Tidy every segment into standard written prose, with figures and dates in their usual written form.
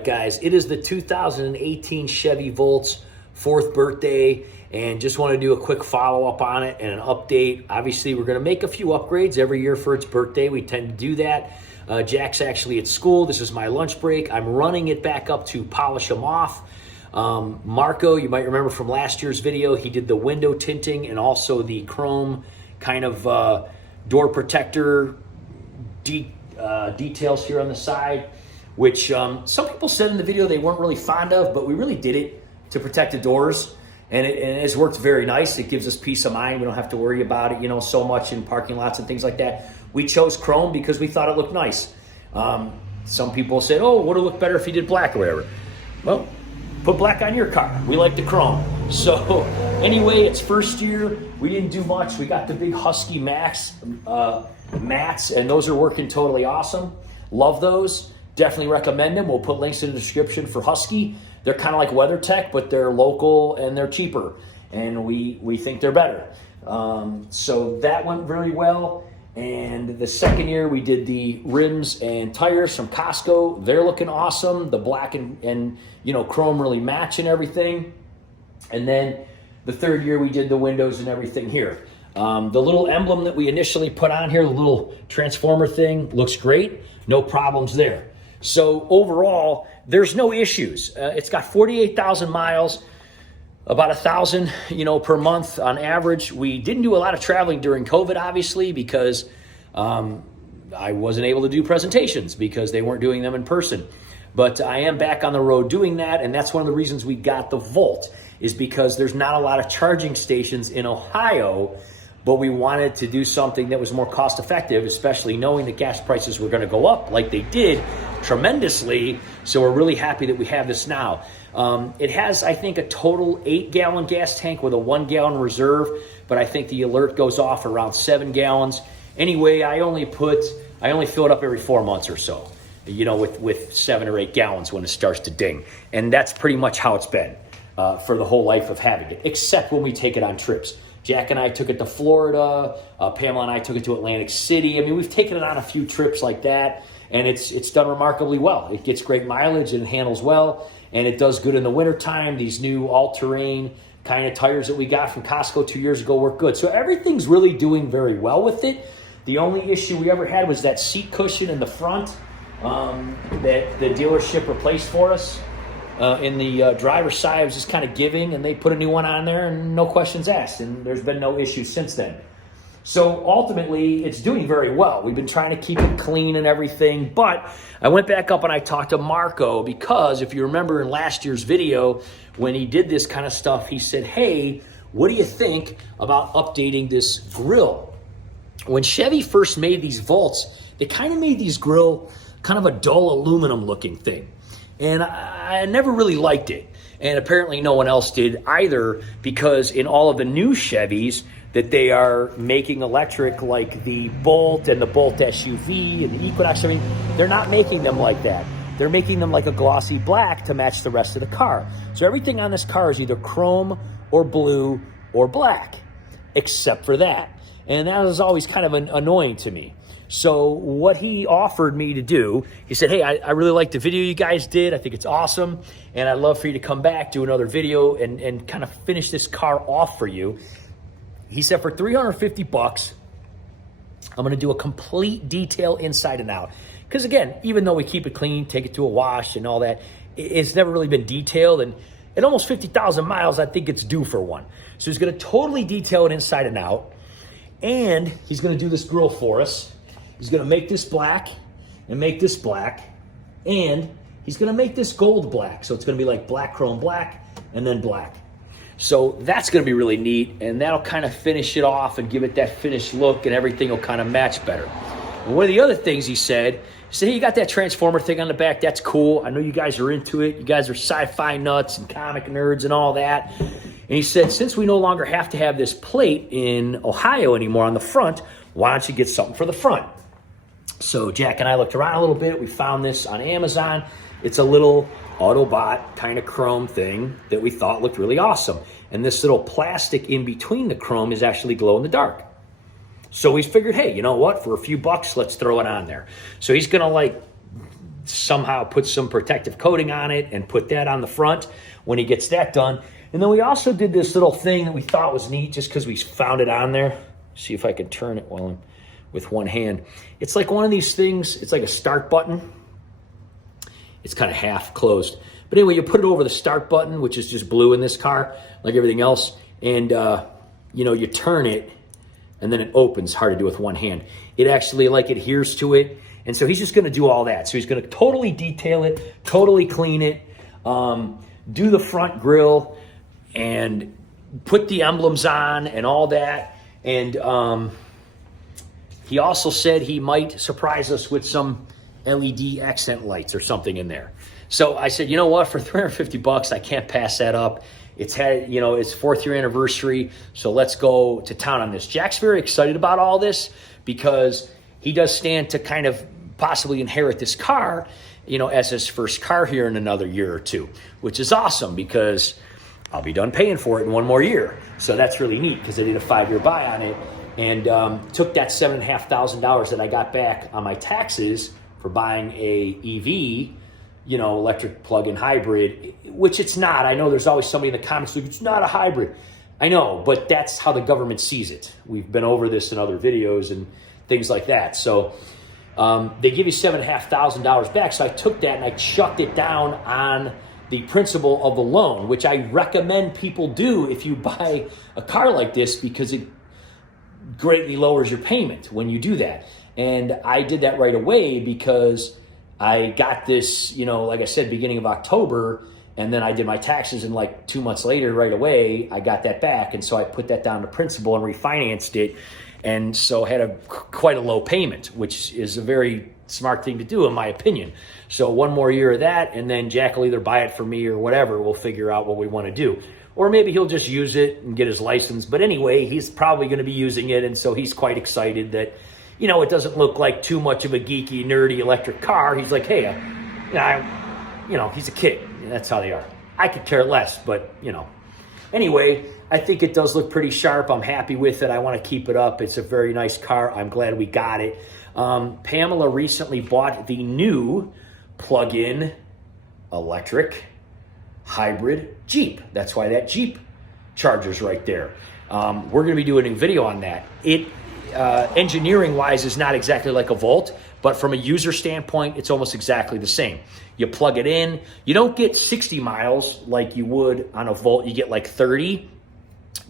right, guys, it is the 2018 Chevy Volt's 4th birthday, and just want to do a quick follow-up on it and an update. Obviously, we're going to make a few upgrades every year for its birthday. We tend to do that. Jack's actually at school. This is my lunch break. I'm running it back up to polish them off. Marco, you might remember from last year's video, he did the window tinting and also the chrome kind of door protector details here on the side, which some people said in the video they weren't really fond of, but we really did it to protect the doors, and it has worked very nice. It gives us peace of mind. We don't have to worry about it, so much in parking lots and things like that. We chose chrome because we thought it looked nice. Some people said, oh, would it look better if you did black or whatever? Well, put black on your car. We like the chrome. So anyway, it's first year. We didn't do much. We got the big Husky Max mats, and those are working totally awesome. Love those. Definitely recommend them. We'll put links in the description for Husky. They're kind of like WeatherTech, but they're local and they're cheaper, and we think they're better. So that went very well. And the second year we did the rims and tires from Costco. They're looking awesome. The black and chrome really match and everything. And then the third year we did the windows and everything here. The little emblem that we initially put on here, the little transformer thing, looks great. No problems there. So overall, there's no issues. It's got 48,000 miles, about 1,000, per month on average. We didn't do a lot of traveling during COVID, obviously, because I wasn't able to do presentations because they weren't doing them in person. But I am back on the road doing that, and that's one of the reasons we got the Volt, is because there's not a lot of charging stations in Ohio, but we wanted to do something that was more cost effective, especially knowing that gas prices were going to go up like they did tremendously. So we're really happy that we have this now. It has, I think, a total 8-gallon gas tank with a 1-gallon reserve, but I think the alert goes off around 7 gallons. Anyway, I only fill it up every 4 months or so, with 7 or 8 gallons when it starts to ding. And that's pretty much how it's been for the whole life of having it, except when we take it on trips. Jack and I took it to Florida. Pamela and I took it to Atlantic City. I mean, we've taken it on a few trips like that, and it's done remarkably well. It gets great mileage and it handles well, and it does good in the wintertime. These new all-terrain kind of tires that we got from Costco 2 years ago work good. So everything's really doing very well with it. The only issue we ever had was that seat cushion in the front that the dealership replaced for us. In the driver's side, I was just kind of giving, and they put a new one on there, and no questions asked, and there's been no issues since then. So ultimately, it's doing very well. We've been trying to keep it clean and everything, but I went back up and I talked to Marco because if you remember in last year's video, when he did this kind of stuff, he said, hey, what do you think about updating this grill? When Chevy first made these Volts, they kind of made these grill kind of a dull aluminum looking thing. And I never really liked it. And apparently no one else did either, because in all of the new Chevys that they are making electric, like the Bolt and the Bolt SUV and the Equinox, they're not making them like that. They're making them like a glossy black to match the rest of the car. So everything on this car is either chrome or blue or black, except for that. And that was always kind of annoying to me. So what he offered me to do, he said, hey, I really like the video you guys did. I think it's awesome. And I'd love for you to come back, do another video, and kind of finish this car off for you. He said, for $350, I'm going to do a complete detail inside and out. Because again, even though we keep it clean, take it to a wash and all that, it's never really been detailed. And at almost 50,000 miles, I think it's due for one. So he's going to totally detail it inside and out. And he's going to do this grill for us. He's going to make this black and make this black, and he's going to make this gold black. So it's going to be like black, chrome, black, and then black. So that's going to be really neat, and that'll kind of finish it off and give it that finished look, and everything will kind of match better. And one of the other things he said, hey, you got that transformer thing on the back. That's cool. I know you guys are into it. You guys are sci-fi nuts and comic nerds and all that. And he said, since we no longer have to have this plate in Ohio anymore on the front, why don't you get something for the front? So Jack and I looked around a little bit. We found this on Amazon. It's a little Autobot kind of chrome thing that we thought looked really awesome. And this little plastic in between the chrome is actually glow in the dark. So we figured, hey, you know what? For a few bucks, let's throw it on there. So he's going to somehow put some protective coating on it and put that on the front when he gets that done. And then we also did this little thing that we thought was neat just because we found it on there. See if I can turn it while I'm with one hand. It's like one of these things. It's like a start button. It's kind of half closed. But anyway, you put it over the start button, which is just blue in this car, like everything else. And, you turn it, and then it opens. Hard to do with one hand. It actually, like, adheres to it. And so he's just going to do all that. So he's going to totally detail it, totally clean it, do the front grille, and put the emblems on and all that. And he also said he might surprise us with some LED accent lights or something in there. So I said, you know what, for $350, I can't pass that up. It's had, it's 4th year anniversary, so let's go to town on this. Jack's very excited about all this because he does stand to kind of possibly inherit this car, as his first car here in another year or two, which is awesome because I'll be done paying for it in one more year. So that's really neat because I did a 5-year buy on it and took that $7,500 that I got back on my taxes for buying a EV, electric plug-in hybrid, which it's not. I know there's always somebody in the comments like, it's not a hybrid. I know, but that's how the government sees it. We've been over this in other videos and things like that. So they give you $7,500 back. So I took that and I chucked it down on the principal of the loan, which I recommend people do if you buy a car like this because it greatly lowers your payment when you do that. And I did that right away because I got this, like I said, beginning of October, and then I did my taxes, and like 2 months later, right away, I got that back. And so I put that down to principal and refinanced it. And so had quite a low payment, which is a very smart thing to do, in my opinion. So one more year of that, and then Jack will either buy it for me or whatever. We'll figure out what we want to do. Or maybe he'll just use it and get his license. But anyway, he's probably going to be using it, and so he's quite excited that, it doesn't look like too much of a geeky, nerdy electric car. He's like, hey, he's a kid. That's how they are. I could care less, but, Anyway, I think it does look pretty sharp. I'm happy with it. I want to keep it up. It's a very nice car. I'm glad we got it. Pamela recently bought the new plug-in electric hybrid Jeep. That's why that Jeep charger's right there. We're going to be doing a video on that. It engineering-wise is not exactly like a Volt, but from a user standpoint, it's almost exactly the same. You plug it in. You don't get 60 miles like you would on a Volt. You get like 30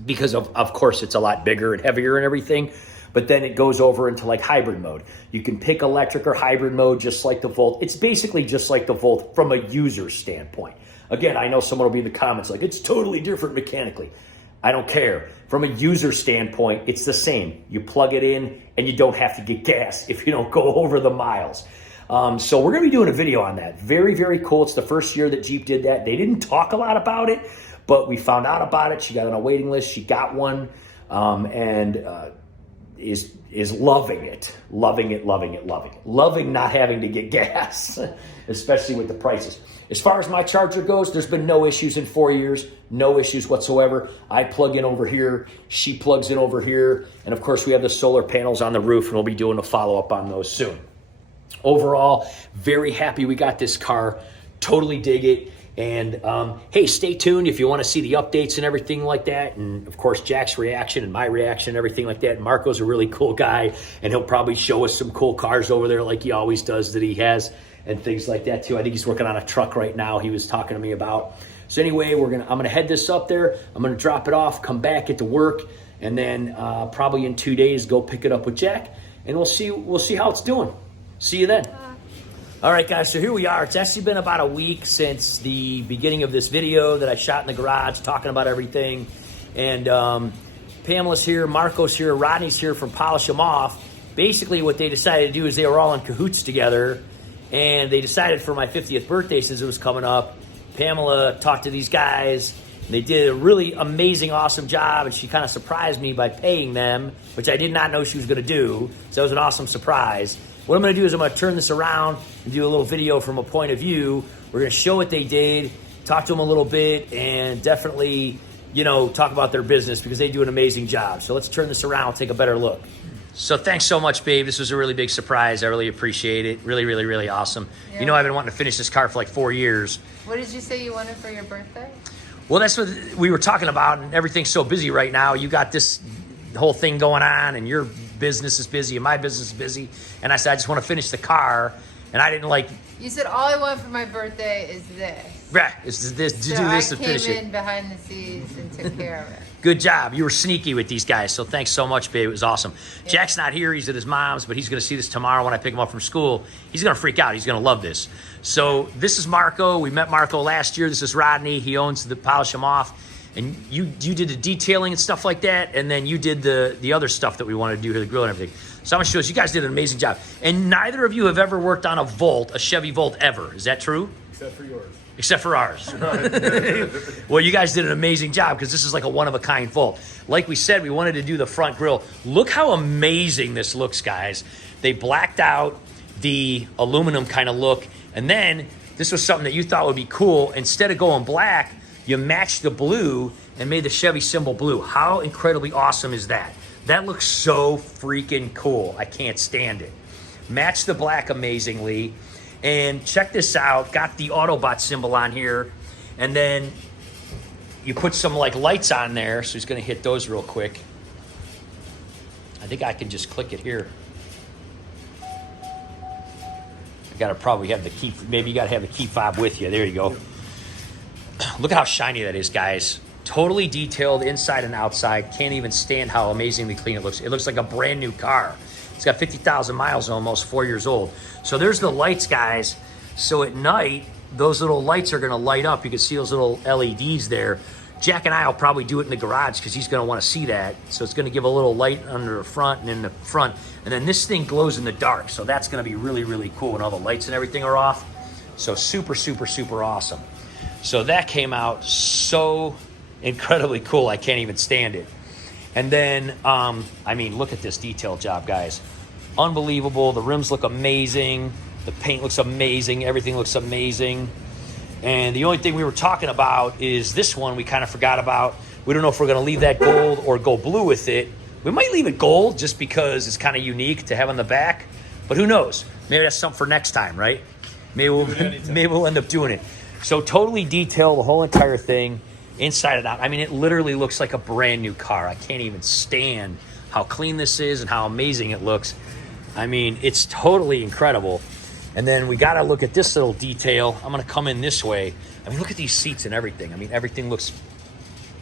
because of course it's a lot bigger and heavier and everything. But then it goes over into like hybrid mode. You can pick electric or hybrid mode just like the Volt. It's basically just like the Volt from a user standpoint. Again, I know someone will be in the comments like, it's totally different mechanically. I don't care. From a user standpoint, it's the same. You plug it in and you don't have to get gas if you don't go over the miles. So we're going to be doing a video on that. Very, very cool. It's the first year that Jeep did that. They didn't talk a lot about it, but we found out about it. She got on a waiting list. She got one and is loving it. Loving not having to get gas, especially with the prices. As far as my charger goes, there's been no issues in 4 years, no issues whatsoever. I plug in over here, she plugs in over here, and of course we have the solar panels on the roof, and we'll be doing a follow-up on those soon. Overall, very happy we got this car, totally dig it. And hey, stay tuned if you want to see the updates and everything like that. And of course, Jack's reaction and my reaction and everything like that. And Marco's a really cool guy, and he'll probably show us some cool cars over there like he always does that he has and things like that too. I think he's working on a truck right now he was talking to me about. So anyway, I'm gonna head this up there. I'm gonna drop it off, come back, get to work, and then probably in 2 days go pick it up with Jack, and we'll see how it's doing. See you then. All right, guys, so here we are. It's actually been about a week since the beginning of this video that I shot in the garage talking about everything. And Pamela's here, Marco's here, Rodney's here from Polish 'Em Off. Basically, what they decided to do is they were all in cahoots together, and they decided for my 50th birthday, since it was coming up, Pamela talked to these guys. They did a really amazing, awesome job, and she kind of surprised me by paying them, which I did not know she was going to do. So it was an awesome surprise. What I'm going to do is I'm going to turn this around and do a little video from a point of view. We're going to show what they did, talk to them a little bit, and definitely, talk about their business because they do an amazing job. So let's turn this around, take a better look. So thanks so much, babe. This was a really big surprise. I really appreciate it. Really, really, really awesome. Yeah. You know, I've been wanting to finish this car for like 4 years. What did you say you wanted for your birthday? Well, that's what we were talking about, and everything's so busy right now. You got this whole thing going on, and your business is busy, and my business is busy. And I said, I just want to finish the car, and I didn't like... You said, all I want for my birthday is this. Right, is this, to do this to finish it. I came in behind the scenes and took care of it. Good job. You were sneaky with these guys, so thanks so much, babe. It was awesome. Yeah. Jack's not here. He's at his mom's, but he's going to see this tomorrow when I pick him up from school. He's going to freak out. He's going to love this. So this is Marco. We met Marco last year. This is Rodney. He owns the Polish 'Em Off. And you did the detailing and stuff like that, and then you did the other stuff that we wanted to do to the grill and everything. So I'm going to show you. You guys did an amazing job. And neither of you have ever worked on a Volt, a Chevy Volt ever. Is that true? Except for yours. Except for ours. Well, you guys did an amazing job because this is like a one-of-a-kind Volt. Like we said, we wanted to do the front grill. Look how amazing this looks, guys. They blacked out the aluminum kind of look, and then this was something that you thought would be cool. Instead of going black, you matched the blue and made the Chevy symbol blue. How incredibly awesome is that? That looks so freaking cool. I can't stand it. Matched the black amazingly. And check this out, got the Autobot symbol on here, and then you put some like lights on there, so he's gonna hit those real quick. I think I can just click it here. I gotta probably have the key, maybe you gotta have the key fob with you. There you go. Look at how shiny that is, guys. Totally detailed inside and outside. Can't even stand how amazingly clean it looks. It looks like a brand new car. It's got 50,000 miles, almost 4 years old. So there's the lights, guys. So at night, those little lights are gonna light up. You can see those little LEDs there. Jack and I will probably do it in the garage because he's gonna wanna see that. So it's gonna give a little light under the front and in the front. And then this thing glows in the dark. So that's gonna be really, really cool when all the lights and everything are off. So super, super, super awesome. So that came out so incredibly cool. I can't even stand it. And then, I mean, look at this detail job, guys. Unbelievable. The rims look amazing. The paint looks amazing. Everything looks amazing. And the only thing we were talking about is this one we kind of forgot about. We don't know if we're going to leave that gold or go blue with it. We might leave it gold just because it's kind of unique to have on the back. But who knows? Maybe that's something for next time, right? Maybe we'll end up doing it. So totally detail the whole entire thing. Inside and out. I mean, it literally looks like a brand new car. I can't even stand how clean this is and how amazing it looks. I mean, it's totally incredible. And then we got to look at this little detail. I'm going to come in this way. I mean, look at these seats and everything. I mean, everything looks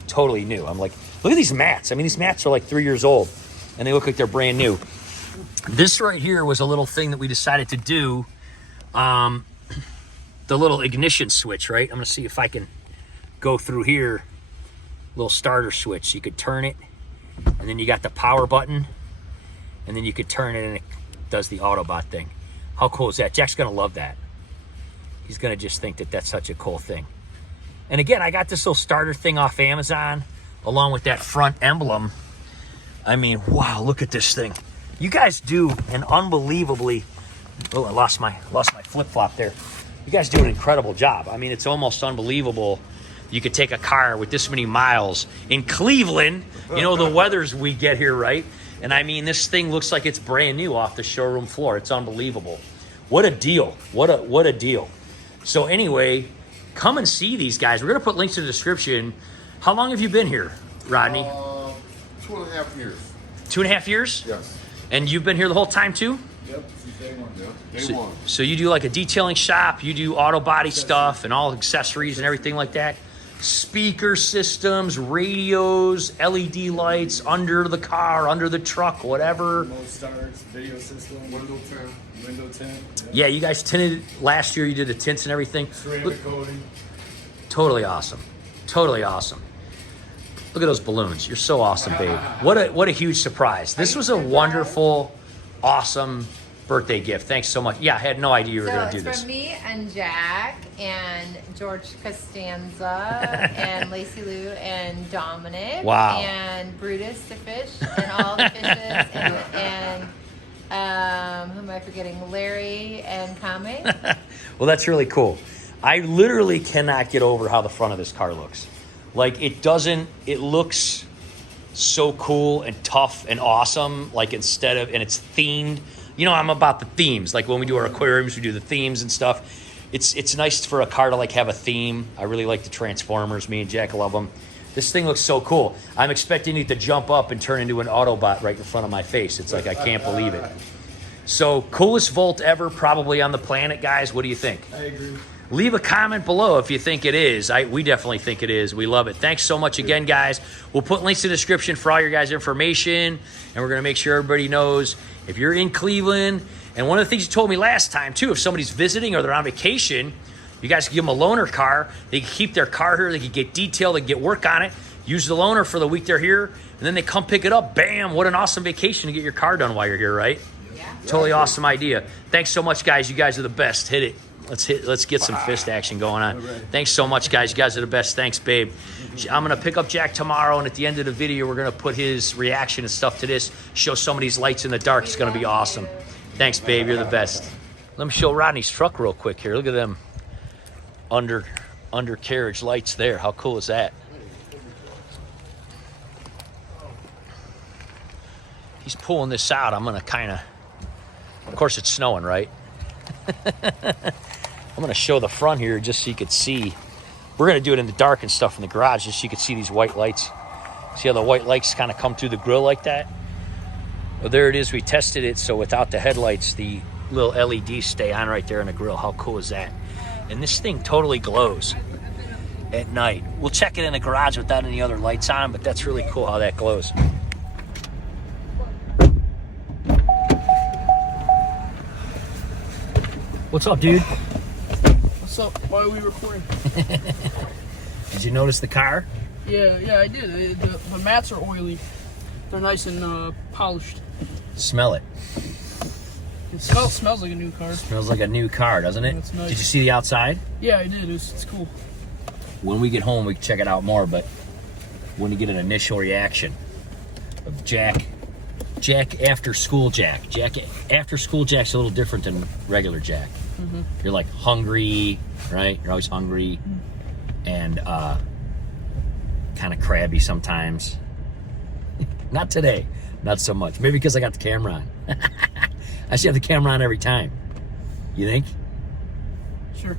totally new. I'm like, look at these mats. I mean, these mats are like 3 years old and they look like they're brand new. This right here was a little thing that we decided to do. The little ignition switch, right? I'm going to see if I can go through here, little starter switch. You could turn it, and then you got the power button, and then you could turn it, and it does the Autobot thing. How cool is that? Jack's gonna love that. He's gonna just think that that's such a cool thing. And again, I got this little starter thing off Amazon, along with that front emblem. I mean, wow, look at this thing. You guys do an unbelievably, oh, I lost my flip-flop there. You guys do an incredible job. I mean, it's almost unbelievable. You could take a car with this many miles in Cleveland, you know, the weathers we get here, right? And I mean, this thing looks like it's brand new off the showroom floor. It's unbelievable. What a deal. What a deal. So anyway, come and see these guys. We're going to put links in the description. How long have you been here, Rodney? 2.5 years. 2.5 years? Yes. And you've been here the whole time too? Yep, since day one. Yep. Day one. So you do like a detailing shop, you do auto body stuff and all accessories and everything like that? Speaker systems, radios, LED lights under the car, under the truck, whatever. Remote starts, video system, window tint. Yeah, you guys tinted last year. You did the tints and everything. Ceramic coating. Totally awesome. Totally awesome. Look at those balloons. You're so awesome, babe. What a huge surprise. This was a wonderful, awesome birthday gift. Thanks so much. Yeah, I had no idea you were going to do this. So it's from me and Jack and George Costanza and Lacey Lou and Dominic. Wow. And Brutus the fish and all the fishes and who am I forgetting? Larry and Kame. Well, that's really cool. I literally cannot get over how the front of this car looks. Like it looks so cool and tough and awesome. Like and it's themed. You know, I'm about the themes. Like when we do our aquariums, we do the themes and stuff. It's nice for a car to like have a theme. I really like the Transformers. Me and Jack love them. This thing looks so cool. I'm expecting it to jump up and turn into an Autobot right in front of my face. It's like, I can't believe it. So, coolest Volt ever probably on the planet, guys. What do you think? I agree. Leave a comment below if you think it is. We definitely think it is. We love it. Thanks so much again, guys. We'll put links in the description for all your guys' information, and we're going to make sure everybody knows if you're in Cleveland. And one of the things you told me last time, too, if somebody's visiting or they're on vacation, you guys can give them a loaner car. They can keep their car here. They can get detail. They can get work on it. Use the loaner for the week they're here, and then they come pick it up. Bam! What an awesome vacation to get your car done while you're here, right? Yeah. Totally awesome idea. Thanks so much, guys. You guys are the best. Hit it. Let's get some fist action going on. Right. Thanks so much, guys. You guys are the best. Thanks, babe. I'm going to pick up Jack tomorrow, and at the end of the video, we're going to put his reaction and stuff to this, show some of these lights in the dark. It's going to be awesome. Thanks, babe. You're the best. Let me show Rodney's truck real quick here. Look at them undercarriage lights there. How cool is that? He's pulling this out. I'm going to kind of course, it's snowing, right? I'm going to show the front here just so you could see. We're going to do it in the dark and stuff in the garage just so you could see these white lights. See how the white lights kind of come through the grill like that? Well, there it is. We tested it, so without the headlights, the little LEDs stay on right there in the grill. How cool is that? And this thing totally glows at night. We'll check it in the garage without any other lights on, but that's really cool how that glows. What's up, dude? What's up? Why are we recording? Did you notice the car? Yeah, I did. The mats are oily. They're nice and polished. Smell it. It smells like a new car. Smells like a new car, doesn't it? That's nice. Did you see the outside? Yeah, I did. It's cool. When we get home, we can check it out more, but when you get an initial reaction of Jack after school Jack after school Jack's a little different than regular Jack. Mm-hmm. You're like hungry, right? You're always hungry and kind of crabby sometimes. Not today, not so much. Maybe because I got the camera on. I should have the camera on every time. You think? Sure.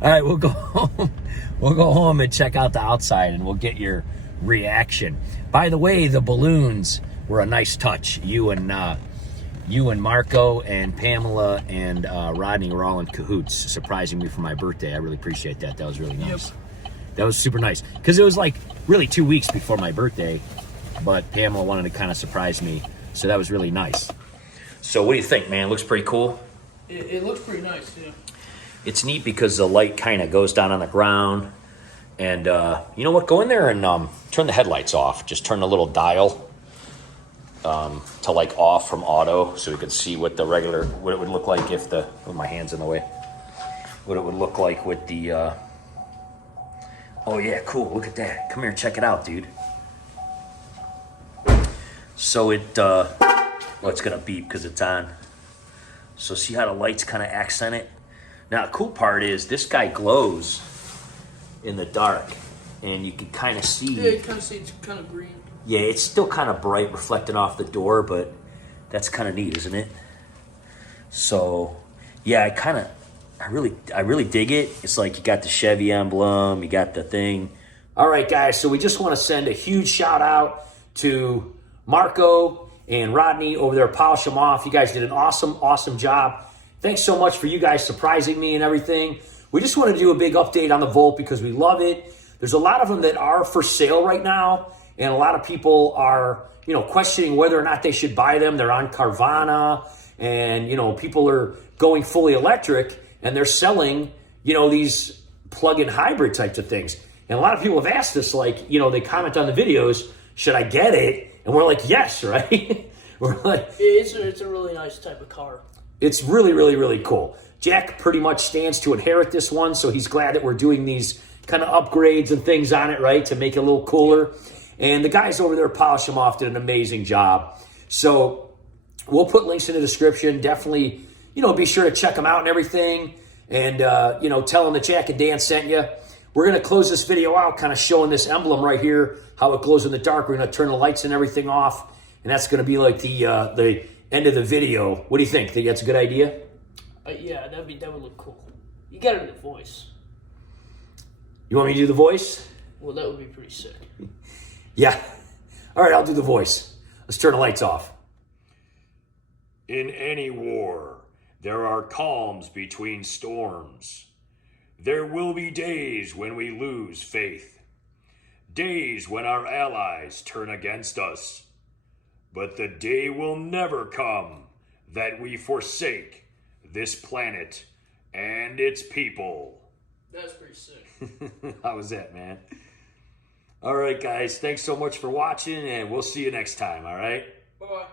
All right, we'll go home. We'll go home and check out the outside, and we'll get your reaction. By the way, the balloons were a nice touch. You and Marco and Pamela and Rodney were all in cahoots, surprising me for my birthday. I really appreciate that. That was really nice. Yep. That was super nice because it was like really 2 weeks before my birthday, but Pamela wanted to kind of surprise me, so that was really nice. So what do you think, man? It looks pretty cool. It looks pretty nice, yeah. It's neat because the light kind of goes down on the ground. And you know what? Go in there and turn the headlights off. Just turn the little dial to like off from auto so we can see what it would look like if my hand's in the way. What it would look like with the, oh yeah, cool. Look at that. Come here, check it out, dude. So it's going to beep because it's on. So see how the lights kind of accent it? Now, the cool part is this guy glows in the dark, and you can kind of see. Yeah, you kind of see it's kind of green. Yeah, it's still kind of bright, reflecting off the door, but that's kind of neat, isn't it? So, yeah, I really dig it. It's like you got the Chevy emblem, you got the thing. All right, guys. So we just want to send a huge shout out to Marco and Rodney over there. Polish them off. You guys did an awesome job. Thanks so much for you guys surprising me and everything. We just want to do a big update on the Volt because we love it. There's a lot of them that are for sale right now, and a lot of people are, questioning whether or not they should buy them. They're on Carvana, and, people are going fully electric, and they're selling, these plug-in hybrid types of things. And a lot of people have asked us, like, they comment on the videos, should I get it? And we're like, yes, right? We're like, It's a really nice type of car. It's really, really, really cool. Jack pretty much stands to inherit this one, so he's glad that we're doing these kind of upgrades and things on it, right, to make it a little cooler. And the guys over there, Polish them off, did an amazing job. So we'll put links in the description. Definitely, be sure to check them out and everything. And, tell them that Jack and Dan sent you. we're going to close this video out kind of showing this emblem right here, how it glows in the dark. We're going to turn the lights and everything off, and that's going to be like the end of the video. What do you think? Think that's a good idea? Yeah, that would look cool. You gotta do the voice. You want me to do the voice? Well, that would be pretty sick. Yeah. All right, I'll do the voice. Let's turn the lights off. In any war, there are calms between storms. There will be days when we lose faith. Days when our allies turn against us. But the day will never come that we forsake this planet and its people. That's pretty sick. How was that, man? All right, guys. Thanks so much for watching, and we'll see you next time, all right? Bye-bye.